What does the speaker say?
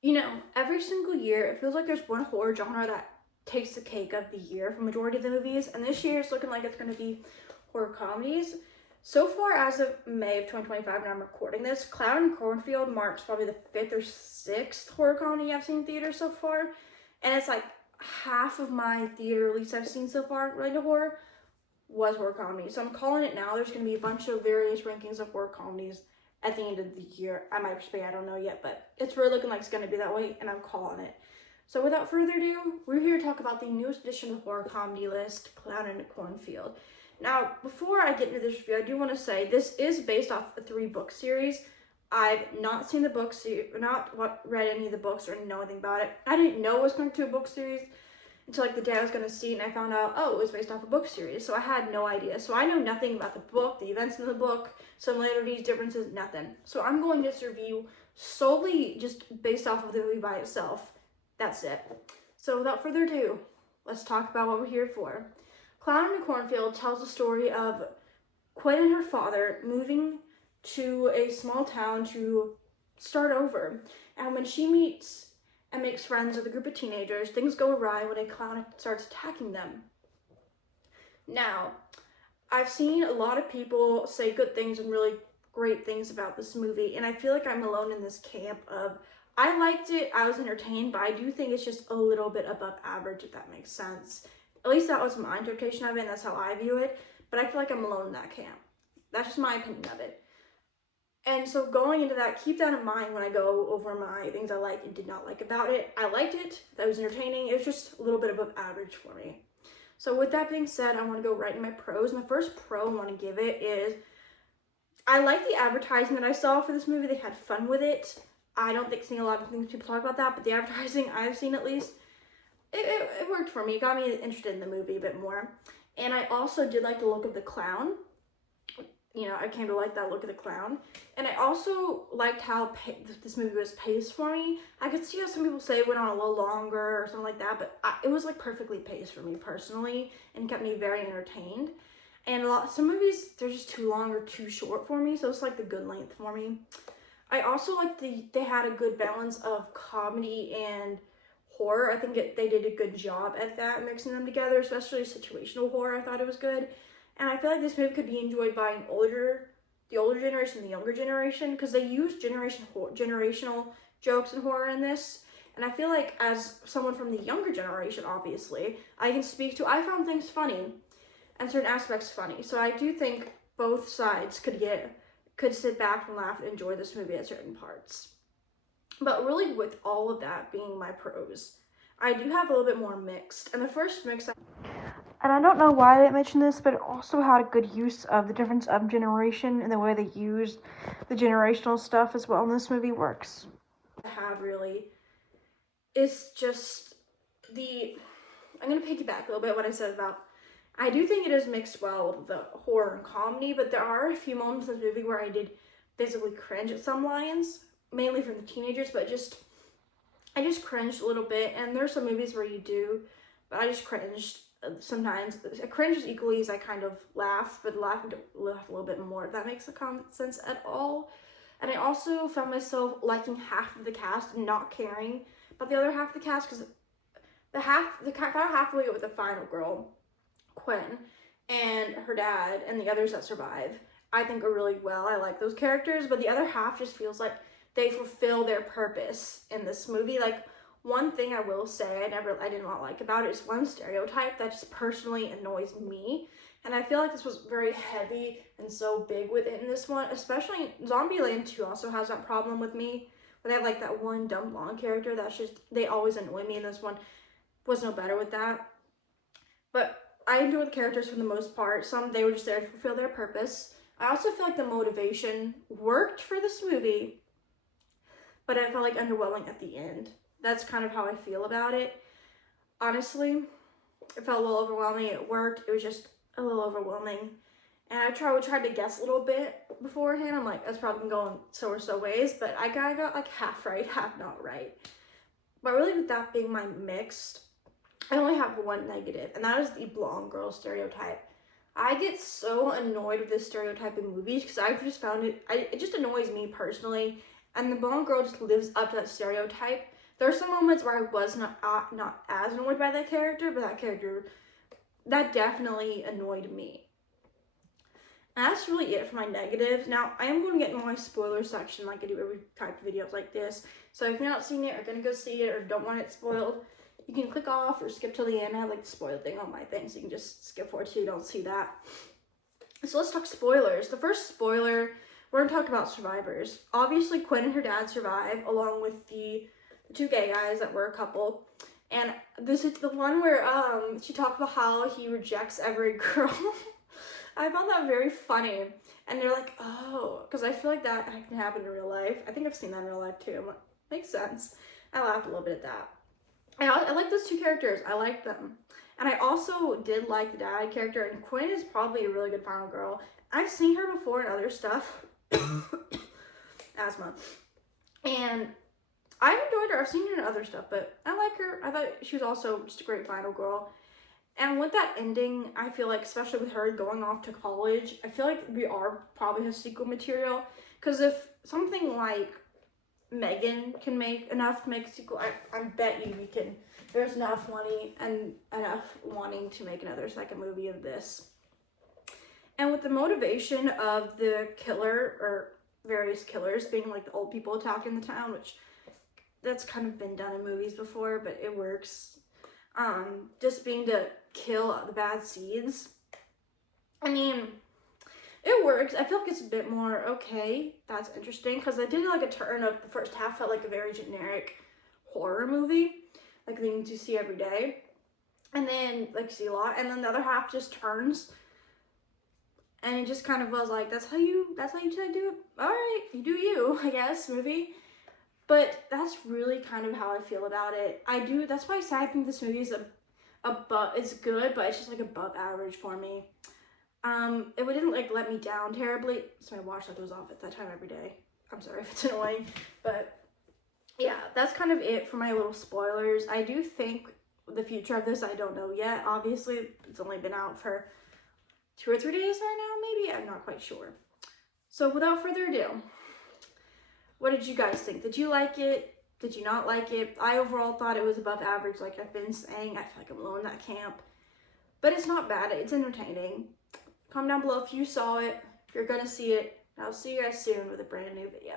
You know, every single year, it feels like there's one horror genre that takes the cake of the year for majority of the movies, and this year it's looking like it's going to be horror comedies. So far, as of May of 2025, when I'm recording this, Cloud and Cornfield marks probably the fifth or sixth horror comedy I've seen in theater so far, and it's like half of my theater release I've seen so far related to horror was horror comedy. So I'm calling it now. There's going to be a bunch of various rankings of horror comedies at the end of the year. I might just I don't know yet, but it's really looking like it's going to be that way, and I'm calling it. So without further ado, we're here to talk about the newest edition of the horror comedy list, Clown in a Cornfield. Now, before I get into this review, I do want to say this is based off a 3-book series. I've not seen the books, not read any of the books or know anything about it. I didn't know it was going to be a book series until like the day I was gonna see it, and I found out, oh, it was based off a book series. So I had no idea. So I know nothing about the book, the events in the book, similarities, differences, nothing. So I'm going to review solely just based off of the movie by itself. That's it. So without further ado, let's talk about what we're here for. Clown in the Cornfield tells the story of Quinn and her father moving to a small town to start over. And when she meets and makes friends with a group of teenagers, things go awry when a clown starts attacking them. Now, I've seen a lot of people say good things and really great things about this movie, and I feel like I'm alone in this camp of I liked it, I was entertained, but I do think it's just a little bit above average, if that makes sense. At least that was my interpretation of it, and that's how I view it, but I feel like I'm alone in that camp. That's just my opinion of it. And so going into that, keep that in mind when I go over my things I like and did not like about it. I liked it, that was entertaining, it was just a little bit above average for me. So with that being said, I want to go right in my pros. My first pro I want to give it is I like the advertising that I saw for this movie. They had fun with it. I don't think seeing a lot of things people talk about that, but the advertising I've seen at least, it worked for me. It got me interested in the movie a bit more. And I also did like the look of the clown. You know, I came to like that look of the clown. And I also liked how this movie was paced for me. I could see how some people say it went on a little longer or something like that, but it was like perfectly paced for me personally and kept me very entertained. And some movies, they're just too long or too short for me, so it's like the good length for me. I also like they had a good balance of comedy and horror. I think they did a good job at that, mixing them together, especially situational horror. I thought it was good. And I feel like this movie could be enjoyed by the older generation, the younger generation, because they use generational jokes and horror in this. And I feel like as someone from the younger generation, obviously, I can speak to, I found things funny and certain aspects funny. So I do think both sides could sit back and laugh and enjoy this movie at certain parts. But really, with all of that being my pros, I do have a little bit more mixed. And the first mix, and I don't know why I didn't mention this, but it also had a good use of the difference of generation and the way they used the generational stuff as well in this movie works. Have really, it's just I'm gonna piggyback a little bit what I said about. I do think it is mixed well with the horror and comedy, but there are a few moments in this movie where I did physically cringe at some lines, mainly from the teenagers, but I just cringed a little bit. And there's some movies where you do, but I just cringed sometimes. I cringe as equally as I kind of laugh, but laugh a little bit more, if that makes sense at all. And I also found myself liking half of the cast and not caring about the other half of the cast, because kind of halfway with the final girl, Quinn, and her dad, and the others that survive, I think are really well. I like those characters, but the other half just feels like they fulfill their purpose in this movie. Like, one thing I will say I did not like about it is one stereotype that just personally annoys me. And I feel like this was very heavy and so big within this one, especially Zombieland 2 also has that problem with me. Where they have like that one dumb blonde character that's just, they always annoy me, and this one was no better with that. But I enjoy the characters for the most part. Some, they were just there to fulfill their purpose. I also feel like the motivation worked for this movie, but I felt like underwhelming at the end. That's kind of how I feel about it. Honestly, it felt a little overwhelming. It worked. It was just a little overwhelming. And I tried to guess a little bit beforehand. I'm like, that's probably going so or so ways, but I got like half right, half not right. But really, with that being my mixed, I only have one negative, and that is the blonde girl stereotype. I get so annoyed with this stereotype in movies because I've just found it just annoys me personally, and the blonde girl just lives up to that stereotype. There are some moments where I was not as annoyed by that character, but that definitely annoyed me. And that's really it for my negatives. Now, I am going to get in my spoiler section like I do every type of videos like this. So if you're not seeing it or going to go see it or don't want it spoiled, you can click off or skip till the end. I have like the spoiler thing on my thing, so you can just skip forward so you don't see that. So let's talk spoilers. The first spoiler, we're going to talk about survivors. Obviously, Quinn and her dad survive, along with the two gay guys that were a couple. And this is the one where she talked about how he rejects every girl. I found that very funny. And they're like, oh, because I feel like that can happen in real life. I think I've seen that in real life too. Like, makes sense. I laughed a little bit at that. I like those two characters. I like them. And I also did like the dad character, and Quinn is probably a really good final girl. I've seen her before in other stuff. Asthma. And I enjoyed her. I've seen her in other stuff, but I like her. I thought she was also just a great final girl. And with that ending, I feel like, especially with her going off to college, I feel like we are probably has sequel material. Because if something like Megan can make enough to make a sequel, I bet you we can. There's enough money and enough wanting to make another second movie of this. And with the motivation of the killer, or various killers, being like the old people attacking the town, which that's kind of been done in movies before, but it works. Just being to kill the bad seeds. I mean, it works. I feel like it's a bit more, okay, that's interesting, because I did like a turn of the first half felt like a very generic horror movie, like things you see every day, and then like see a lot, and then the other half just turns, and it just kind of was like, that's how you do it. All right, you do you, I guess, movie. But that's really kind of how I feel about it. That's why I say I think this movie is it's good, but it's just like above average for me. It didn't like let me down terribly. So my watch that goes off at that time every day. I'm sorry if it's annoying, but yeah, that's kind of it for my little spoilers. I do think the future of this, I don't know yet. Obviously, it's only been out for 2 or 3 days right now, maybe? I'm not quite sure. So without further ado, what did you guys think? Did you like it? Did you not like it? I overall thought it was above average, like I've been saying. I feel like I'm low in that camp. But it's not bad. It's entertaining. Comment down below if you saw it, if you're going to see it. And I'll see you guys soon with a brand new video.